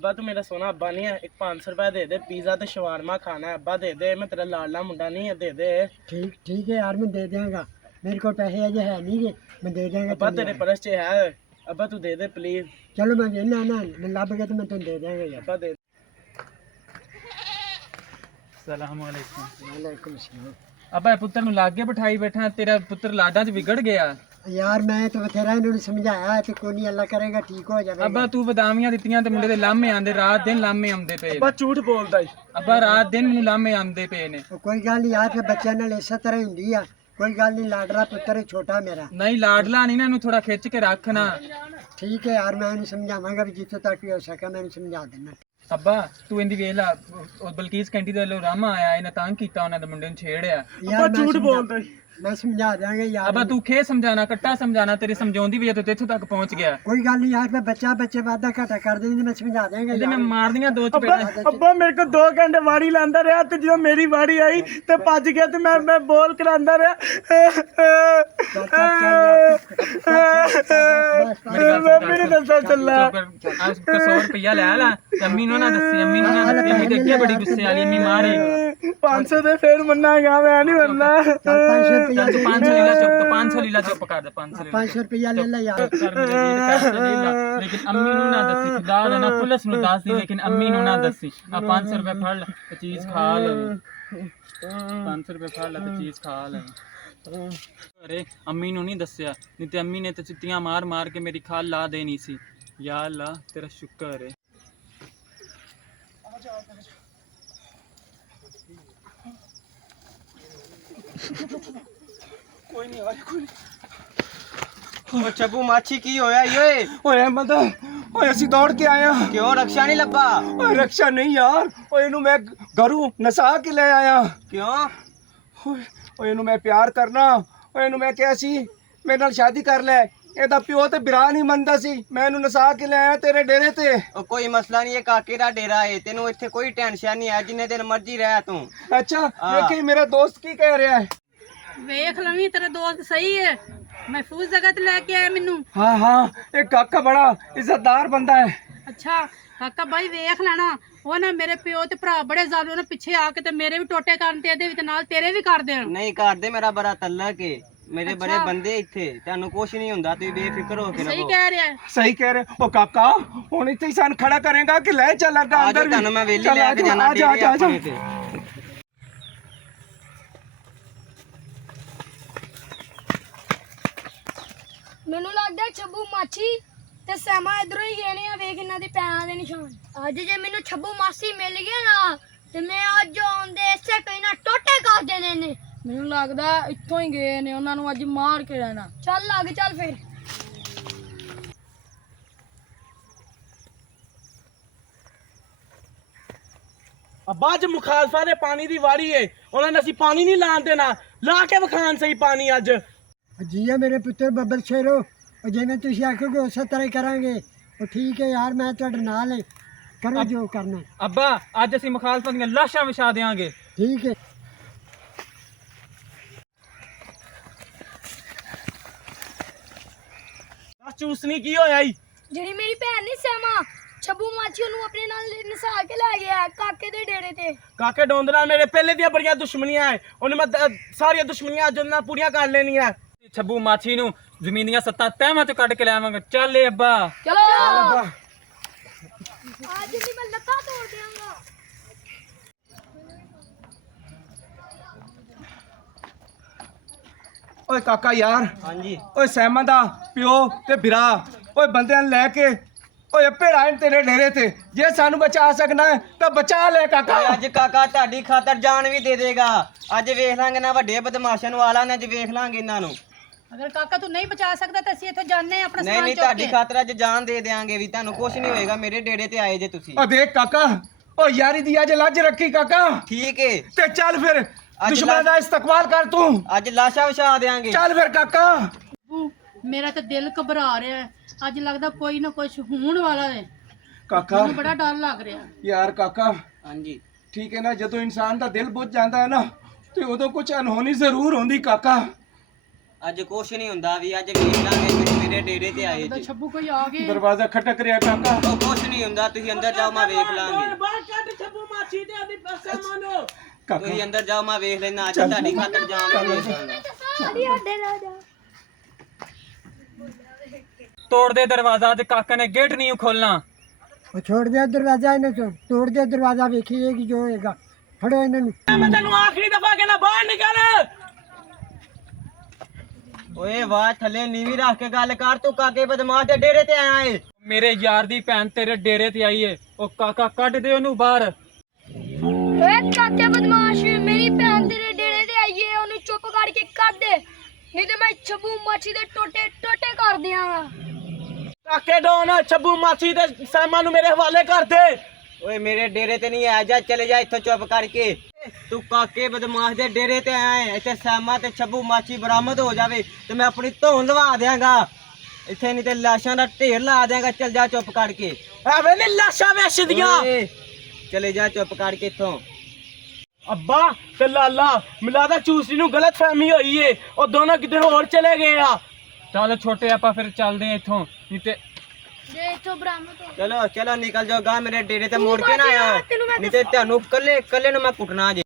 अब्बा तू मेरा सोना अब्बा नहीं है, एक 500 रुपया दे दे, पिज़्ज़ा तो शवारमा खाना है। अब्बा दे दे, मैं तेरा लाडला मुंडा नहीं है, दे दे। ठीक ठीक है यार, मैं दे देंगा। मेरे को पैसे अजय है नहीं है, मैं दे देंगा। अब्बा तेरे पर्स च है, अब्बा तू दे दे प्लीज। चलो मैं देना ना, मैं लब गया तो मैं तुम दे देंगे यार। अब्बा दे। ਸਲਾਮ ਅਲੈਕੁਮ। वालेकुम सलाम। ਅੱਬਾ ਪੁੱਤਰ ਨੂੰ ਲਾਗੇ ਬਿਠਾਈ ਬੈਠਾ, ਤੇਰਾ ਪੁੱਤਰ ਲਾਡਾਂ 'ਚ ਵਿਗੜ ਗਿਆ। यार मैं तो बथेरा इन्होंने समझाया है कि कोई नहीं, अल्लाह करेगा ठीक हो जाएगा। ਅੱਬਾ ਤੂੰ ਬਦਾਮੀਆਂ ਦਿੱਤੀਆਂ ਤੇ ਮੁੰਡੇ ਦੇ ਲਾਮੇ ਆਂਦੇ, ਰਾਤ ਦਿਨ ਲਾਮੇ ਆਉਂਦੇ ਪਏ अब्बा झूठ बोलदा ही। ਅੱਬਾ ਰਾਤ ਦਿਨ ਮੈਨੂੰ ਲਾਮੇ ਆਉਂਦੇ ਪਏ ਨੇ। तो कोई गल नहीं यार, फिर बच्चे नाल इस तरह हुंदी आ। कोई गल नहीं, लाडला पुत्र है छोटा मेरा। ਨਹੀਂ ਲਾਡਲਾ ਨਹੀਂ ਨਾ, ਇਹਨੂੰ ਥੋੜਾ ਖਿੱਚ ਕੇ ਰੱਖ ਨਾ। ठीक है यार, मैं इन्हें समझावांगा भी जितने तक भी हो सके मैं इन्हें समझा देना। ਅੱਬਾ ਤੂੰ ਇਹਦੀ ਵੇਖ ਲਾ, ਉਹ ਬਲਕੀਸ ਕੈਂਟੀ ਦੇ ਵੱਲੋਂ ਰਾਮਾ ਆਇਆ, ਇਹਨੇ ਤੰਗ ਕੀਤਾ ਉਹਨਾਂ ਦੇ ਮੁੰਡੇ ਨੂੰ ਛੇੜਿਆ। यार मैं झूठ समझा- बोलदा ही। मैं समझा देंगे यार। ਅੱਬਾ ਤੂੰ ਖੇ ਸਮਝਾਣਾ, ਕੱਟਾ ਸਮਝਾਣਾ, ਤੇਰੀ ਸਮਝਾਉਂਦੀ ਵਜ੍ਹਾ ਤੋਂ ਇੱਥੋਂ ਤੱਕ ਪਹੁੰਚ ਗਿਆ। कोई गल नहीं यार, मैं बच्चे वादा घाटा कर देंगे, मैं समझा देंगे ਇਹਦੇ यार। ਮੈਂ ਮਾਰਦੀਆਂ ਦੋ अब्बा ਚਪੇੜਾਂ। अब्बा मेरे को 2 घंटे वाड़ी लांदा रहा, ते जो मेरी वाड़ी आई ते भज गया, ते मैं बोल करांदा रहा। चल, चल, चल यार, बस, बस, बस, ਮੇਰੀ ਗੱਲ मैं ਸੁਣ, भी नहीं दसदा चला। ਚੁੱਪ ਕਰ। ਅੱਜ 100 ਰੁਪਇਆ ਲੈ ਲਾ ਤੇ ਅੰਮੀ ਨੂੰ ਨਾ ਦੱਸੀ, ਅੰਮੀ ਨੂੰ ਨਾ ਦੱਸੀ, ਅੰਮੀ ਦੇਖੀ ਬੜੀ ਗੁੱਸੇ ਵਾਲੀ, ਅੰਮੀ ਮਾਰੇ। 500 ਦੇ ਫੇਰ ਮੰਨਾਂਗਾ, ਮੈਂ ਨਹੀਂ ਮੰਨਣਾ। चल 500 रुपया ਚੱਲ 500 ਲੀਲਾ ਚੁੱਪ, 500 ਲੀਲਾ ਚੁੱਪ ਕਰ ਦੇ, 500 ਲੀਲਾ 500 रुपया ले ले यार। ਕਰ ਮੇਰੇ ਵੀਰ, ਪੈਸੇ ਲੈ ਲਾ, ਲੇਕਿਨ ਅੰਮੀ ਨੂੰ ਨਾ ਦੱਸੀ, ਖੁਦਾ ਦਾ ਨਾ ਪੁਲਿਸ ਨੂੰ ਦੱਸ ਦੀ, ਲੇਕਿਨ ਅੰਮੀ ਨੂੰ ਨਾ ਦੱਸੀ। ਆ 500 ਰੁਪਏ ਫੜ ਲੈ ਤੇ ਚੀਜ਼ ਖਾ ਲੈ। 500 ਰੁਪਏ ਫੜ ਲੈ ਤੇ ਚੀਜ਼ ਖਾ ਲੈ। ਅਰੇ ਅੰਮੀ ਨੂੰ ਨਹੀਂ ਦੱਸਿਆ, ਨਹੀਂ ਤੇ ਅੰਮੀ ਨੇ ਤੇ ਚਿੱਟੀਆਂ ਮਾਰ ਮਾਰ ਕੇ ਮੇਰੀ ਖਾਲ ਲਾ ਦੇਣੀ ਸੀ। ਯਾ ਅੱਲਾ ਤੇਰਾ ਸ਼ੁਕਰ ਹੈ। ਕੋਈ ਨਹੀਂ ਆਇਆ, ਕੋਈ ਨਹੀਂ। ਉਹ ਚੱਬੂ ਮਾਛੀ ਕੀ ਹੋਇਆ ਈ ਓਏ? ਓਏ ਅਹਿਮਦ, ਓਏ ਅਸੀਂ ਦੌੜ ਕੇ ਆਏ ਹਾਂ। ਕਿਉਂ ਰਕਸ਼ਾ ਨਹੀਂ ਲੱਭਾ? ਓਏ ਰਕਸ਼ਾ ਨਹੀਂ ਯਾਰ, ਓਏ ਇਹਨੂੰ ਮੈਂ ਘਰੋਂ ਨਸਾ ਕੇ ਲੈ ਆਇਆ। ਕਿਉਂ? ਓਏ ਇਹਨੂੰ ਮੈਂ ਪਿਆਰ ਕਰਨਾ, ਓਏ ਇਹਨੂੰ ਮੈਂ ਕਿਹਾ ਸੀ ਮੇਰੇ ਨਾਲ ਸ਼ਾਦੀ ਕਰ ਲੈ। ਇਹਦਾ ਪਿਓ ਤੇ ਬਿਰਾ ਨਹੀਂ ਮੰਨਦਾ ਸੀ, ਮੈਂ ਇਹਨੂੰ ਨਸਾ ਕੇ ਲੈ ਆਇਆ ਤੇਰੇ ਡੇਰੇ ਤੇ। ਉਹ ਕੋਈ ਮਸਲਾ ਨਹੀਂ, ਇਹ ਕਾਕੇ ਦਾ ਡੇਰਾ ਏ, ਤੈਨੂੰ ਇੱਥੇ ਕੋਈ ਟੈਨਸ਼ਨ ਨਹੀਂ ਹੈ, ਜਿੰਨੇ ਦਿਨ ਮਰਜ਼ੀ ਰਹਿ ਤੂੰ। ਅੱਛਾ ਵੇਖੀ ਮੇਰਾ ਦੋਸਤ ਕੀ ਕਹਿ ਰਿਹਾ ਹੈ। ਵੇਖ ਲਵੀਂ, ਤੇਰਾ ਦੋਸਤ ਸਹੀ ਹੈ, ਮਹਿਫੂਜ਼ ਜਗ੍ਹਾ ਤੇ ਲੈ ਕੇ ਆਇਆ ਮੈਨੂੰ। ਹਾਂ ਹਾਂ, ਇਹ ਕਾਕਾ ਬੜਾ ਇੱਜ਼ਤਦਾਰ ਬੰਦਾ ਹੈ। ਅੱਛਾ ਕਾਕਾ ਬਾਈ ਵੇਖ ਲੈਣਾ, ਉਹ ਨਾ ਮੇਰੇ ਪਿਓ ਤੇ ਭਰਾ ਬੜੇ ਜ਼ਾਲੂ ਨੇ, ਪਿੱਛੇ ਆ ਕੇ ਤੇ ਮੇਰੇ ਵੀ ਟੋਟੇ ਕਰਨ ਤੇ ਇਹਦੇ ਵਿੱਚ ਨਾਲ ਤੇਰੇ ਵੀ ਕਰ ਦੇਣ। ਨਹੀਂ ਕਰਦੇ, ਮੇਰਾ ਬੜਾ ਤਲਕ ਏ, ਮੇਰੇ ਬੜੇ ਬੰਦੇ ਇੱਥੇ, ਤੁਹਾਨੂੰ ਕੁਛ ਨਹੀਂ ਹੁੰਦਾ, ਤੁਸੀਂ ਬੇਫਿਕਰ ਹੋ ਕੇ ਸਹੀ ਰਹੋ। ਕਹਿ ਰਿਹਾ ਹੈ। ਸਹੀ ਕਹਿ ਰਹੇ ਉਹ ਕਾਕਾ। ਹੁਣ ਇੱਥੇ ਹੀ ਸਾਨੂੰ ਖੜਾ ਕਰੇਗਾ ਕਿ ਲੈ ਚੱਲ ਅੱਗਾ ਆਜੋ, ਅੰਦਰ ਵੀ। ਤੁਹਾਨੂੰ ਮੈਂ ਵੇਲੀ ਚੱਲ ਲੈ ਕੇ ਆਜੋ, ਜਾਣਾ ਆਜਾ, ਡੇਰੇ ਆਜਾ, ਆਪਣੇ ਤੇ। ਮੈਨੂੰ ਲੱਗਦਾ ਛੱਬੂ ਮਾਛੀ ਤੇ ਸੈਮਾ ਇਧਰੋਂ ਹੀ ਗਏ ਨੇ ਆ। ਵੇਖ ਇਹਨਾਂ ਦੇ ਪੈਰਾਂ ਦੇ ਨਿਸ਼ਾਨ। ਅੱਜ ਜੇ ਮੈਨੂੰ ਛੱਬੂ ਮਾਸੀ ਮਿਲ ਗਿਆ ਨਾ ਤੇ ਮੈਂ ਅੱਜ ਆਉਂਦੇ ਇਸੇ ਕੋਈ ਨਾ ਟੋਟੇ ਕਰ ਦੇਣੇ ਨੇ। ਮੈਨੂੰ ਲੱਗਦਾ ਇੱਥੋਂ ਹੀ ਗਏ ਨੇ, ਉਹਨਾਂ ਨੂੰ ਅੱਜ ਮਾਰ ਕੇ ਰਹਿਣਾ। ਚੱਲ ਲੱਗ ਚੱਲ ਫਿਰ। ਅੱਬਾ ਅੱਜ ਮੁਖਾਲਫਾ ਦੇ ਪਾਣੀ ਦੀ ਵਾਰੀ ਏ, ਉਹਨਾਂ ਨੇ ਅਸੀਂ ਪਾਣੀ ਨਹੀਂ ਲਾਣ ਦੇਣਾ। ਲਾ ਕੇ ਵਿਖਾਣ ਸਹੀ ਪਾਣੀ ਅੱਜ। जी है मेरे पुत्र बब्बर शेरो, और जिवें तुसीं आखोगे उस तरह ही करांगे। और ठीक है यार, मैं तुहाडे नाल है, करो जो करना। ਅੱਬਾ ਅੱਜ ਅਸੀਂ ਮੁਖਾਲਫਾਂ ਦੀਆਂ ਲਾਸ਼ਾਂ ਵਿਛਾ ਦੇਵਾਂਗੇ। ठीक है। ਚੂਸਨੀ ਕੀ ਹੋਇਆ ਈ? ਜਿਹੜੀ ਮੇਰੀ ਭੈਣ ਨਹੀਂ ਸੈਮਾ, ਛੱਬੂ ਮਾਛੀ ਉਹਨੂੰ ਆਪਣੇ ਨਾਲ ਨਸਾ ਕੇ ਲੈ ਗਿਆ ਕਾਕੇ ਦੇ ਡੇਰੇ ਤੇ। ਕਾਕੇ ਡੋਂਦਰਾ ਮੇਰੇ ਪਹਿਲੇ ਦੀਆਂ ਬੜੀਆਂ ਦੁਸ਼ਮਣੀਆਂ ਐ, ਉਹਨੇ ਮੈਂ ਸਾਰੀਆਂ ਦੁਸ਼ਮਣੀਆਂ ਅੱਜ ਉਹਨਾਂ ਨਾਲ ਪੂਰੀਆਂ ਕਰ ਲੈਣੀਆਂ। ਛੱਬੂ ਮਾਛੀ ਨੂੰ ਜ਼ਮੀਨ ਦੀਆਂ 7 ਤਹਿਵਾਂ ਚੋਂ ਕੱਢ ਕੇ ਲਿਆਵਾਂਗੇ। ਚੱਲ ਏ ਅੱਬਾ। ਚਲੋ ਅੱਬਾ ਅੱਜ ਨਹੀਂ ਮੈਂ ਲੱਤਾਂ ਤੋੜ ਦਿਆਂਗਾ। ਓਏ ਕਾਕਾ ਯਾਰ, ਹਾਂਜੀ ਓਏ ਸੈਮਾ ਦਾ ਪਿਓ ਤੇ ਬਿਰਾ ਓਏ ਬੰਦਿਆਂ ਨੂੰ ਲੈ ਕੇ ਓਏ ਭੇੜਾ ਏ ਤੇਰੇ ਡੇਰੇ ਤੇ। ਜੇ ਸਾਨੂੰ ਬਚਾ ਸਕਣਾ ਹੈ ਤਾਂ ਬਚਾ ਲੈ ਕਾਕਾ। ਓਏ ਅੱਜ ਕਾਕਾ ਤੁਹਾਡੀ ਖਾਤਰ ਜਾਨ ਵੀ ਦੇ ਦੇਗਾ। ਅੱਜ ਵੇਖ ਲਾਂਗੇ ਨਾ ਵੱਡੇ ਬਦਮਾਸ਼ਾਂ ਨੂੰ ਆਲਾ ਨੇ, ਅੱਜ ਵੇਖ ਲਾਂਗੇ ਇਹਨਾਂ ਨੂੰ। ਅਗਰ ਕਾਕਾ ਤੂੰ ਨਹੀਂ ਬਚਾ ਸਕਦਾ ਤਾਂ ਅਸੀਂ ਇੱਥੋਂ ਜਾਂਦੇ ਹਾਂ ਆਪਣਾ ਨਹੀਂ ਸਮਾਨ ਨਹੀਂ, ਚੁੱਕ ਤੁਹਾਡੀ ਕੇ। ਖਾਤਰ ਅੱਜ ਜਾਨ ਦੇ ਦੇਾਂਗੇ ਵੀ, ਤੁਹਾਨੂੰ ਕੁਛ ਨਹੀਂ ਹੋਏਗਾ। ਮੇਰੇ ਡੇਰੇ ਤੇ ਆਏ ਜੇ ਤੁਸੀਂ। ਓ ਦੇਖ ਕਾਕਾ, ਓ ਯਾਰੀ ਦੀ ਅੱਜ ਲੱਜ ਰੱਖੀ ਕਾਕਾ। ਠੀਕ ਏ, ਤੇ ਚੱਲ ਫਿਰ ਦੁਸ਼ਮਣ ਦਾ ਇਸਤਕਬਾਲ ਕਰ ਤੂੰ। ਅੱਜ ਲਾਸ਼ਾਂ ਵਿਛਾ ਦੇਾਂਗੇ। ਚੱਲ ਫਿਰ ਕਾਕਾ। ਮੇਰਾ ਤਾਂ ਦਿਲ ਘਬਰਾ ਰਿਹਾ ਹੈ। ਅੱਜ ਲੱਗਦਾ ਕੋਈ ਨਾ ਕੁਝ ਹੋਣ ਵਾਲਾ ਹੈ। ਕਾਕਾ ਮੈਨੂੰ ਬੜਾ ਡਰ ਲੱਗ ਰਿਹਾ। ਯਾਰ ਕਾਕਾ ਹਾਂਜੀ ਠੀਕ ਹੈ ਨਾ, ਜਦੋਂ ਇਨਸਾਨ ਦਾ ਦਿਲ ਬੁੱਝ ਜਾਂਦਾ ਹੈ ਨਾ ਤੇ ਉਦੋਂ ਕੁਝ ਅਨਹੋਣੀ ਜ਼ਰੂਰ ਹੁੰਦੀ ਕਾਕਾ। ਅੱਜ ਕੁਛ ਨਹੀਂ ਹੁੰਦਾ ਵੀ, ਅੱਜ ਵੇਖ ਲਾਂਗੇ। ਮੇਰੇ ਡੇਰੇ ਤੇ ਆਏ ਜੀ ਛੱਬੂ ਕੋਈ ਆ ਗਏ ਦਰਵਾਜ਼ਾ ਖਟਕ ਰਿਹਾ ਕਾਕਾ। ਉਹ ਕੁਛ ਨਹੀਂ ਹੁੰਦਾ ਤੁਸੀਂ ਅੰਦਰ ਜਾਓ ਮੈਂ ਵੇਖ ਲਾਂਗੇ ਤੁਸੀਂ ਅੰਦਰ ਜਾਓ ਮੈਂ ਵੇਖ ਲੈਣਾ ਅੱਜ ਤੁਹਾਡੀ ਖਾਤਰ ਜਾਨ ਵੀ ਦੇ ਦਾਂਗਾ ਤੋੜ ਦੇ ਦਰਵਾਜ਼ਾ ਤੇ ਕਾਕਾ ਨੇ ਗੇਟ ਨਹੀਂ ਖੋਲਣਾ। ਉਹ ਛੋੜ ਦੇ ਦਰਵਾਜ਼ਾ ਇਹਨੂੰ ਤੋੜ ਦੇ ਦਰਵਾਜ਼ਾ ਵੇਖੀਏ ਕਿ ਜੋ ਹੋਏਗਾ। ਫੜੋ ਇਹਨਾਂ ਨੂੰ। ਮੈਂ ਤੈਨੂੰ ਆਖਰੀ ਦਫਾ ਕਹਿਣਾ ਬਾਹਰ ਨਿਕਲ। ਓਏ ਵਾਹ ਥੱਲੇ ਨੀਵੀਂ ਰੱਖ ਕੇ ਗੱਲ ਕਰ ਤੂੰ ਕਾਕੇ ਬਦਮਾਸ਼ ਦੇ ਡੇਰੇ ਤੇ ਆਇਆ ਏ ਮੇਰੇ ਯਾਰ ਦੀ ਭੈਣ ਤੇਰੇ ਡੇਰੇ ਤੇ ਆਈ ਏ। ਉਹ ਕਾਕਾ ਕੱਢ ਦੇ ਉਹਨੂੰ ਬਾਹਰ। ਓਏ ਕਾਕੇ ਬਦਮਾਸ਼ ਮੇਰੀ ਭੈਣ ਤੇਰੇ ਡੇਰੇ ਤੇ ਆਈਏ ਉਹਨੂੰ ਚੁੱਪ ਕਰਕੇ ਕੱਢ ਦੇ ਨਹੀਂ ਤੇ ਮੈਂ ਛੱਬੂ ਮਾਛੀ ਦੇ ਟੋਟੇ ਟੋਟੇ ਕਰ ਦਿਆਂਗਾ ਕਾਕੇ ਡੋਨ ਛੱਬੂ ਮਾਛੀ ਤੇ ਸੈਮਾ ਨੂੰ ਮੇਰੇ ਹਵਾਲੇ ਕਰ ਦੇ। ਓਏ ਮੇਰੇ ਡੇਰੇ ਤੇ ਨਹੀਂ ਆ ਜਾ ਚਲੇ ਜਾ ਇੱਥੋਂ ਚੁੱਪ ਕਰਕੇ ਤੂੰ ਕਾਕੇ ਬਦਮਾਸ਼ ਦੇ ਡੇਰੇ ਤੇ ਆਇਆ ਏ ਇੱਥੇ ਸੈਮਾ ਤੇ ਛੱਬੂ ਮਾਛੀ ਬਰਾਮਦ ਹੋ ਜਾਵੇ ਤੇ ਮੈਂ ਆਪਣੀ ਧੌਣ ਲਵਾ ਦਿਆਂਗਾ ਇੱਥੇ ਨਹੀਂ ਤੇ ਲਾਸ਼ਾਂ ਦਾ ਢੇਰ ਲਾ ਦਿਆਂਗਾ ਚੱਲ ਜਾ ਚੁੱਪ ਕਰਕੇ ਐਵੇਂ ਨੀ ਲਾਸ਼ਾਂ ਵੇਚਦੀਆਂ। ਓਏ, ਚਲੇ ਜਾ ਚੁੱਪ ਕਰਕੇ ਇੱਥੋਂ ਅੱਬਾ ਤੇ ਲਾਲਾ ਮਿਲਾਦਾ ਚੂਸੀ ਨੂੰ ਗਲਤ ਫਹਿਮੀ ਹੋਈ ਏ ਉਹ ਦੋਨੋਂ ਕਿਤੇ ਹੋਰ ਚਲੇ ਗਏ ਆ। ਚੱਲ ਛੋਟੇ ਆਪਾਂ ਫਿਰ ਚੱਲਦੇ ਆ ਇੱਥੋਂ ਨਹੀਂ ਤੇ ਜੇ ਇੱਥੋਂ ਬਰਾਮਦ ਹੋ ਚਲੋ ਚਲੋ ਨਿਕਲ ਜਾਓ ਗਾ ਮੇਰੇ ਡੇਰੇ ਤੇ ਮੋੜ ਕੇ ਨਾ ਆਇਓ ਨਹੀਂ ਤੇ ਤੁਹਾਨੂੰ ਕੱਲੇ ਕੱਲੇ ਨੂੰ ਮੈਂ ਕੁੱਟਣਾ ਜੇ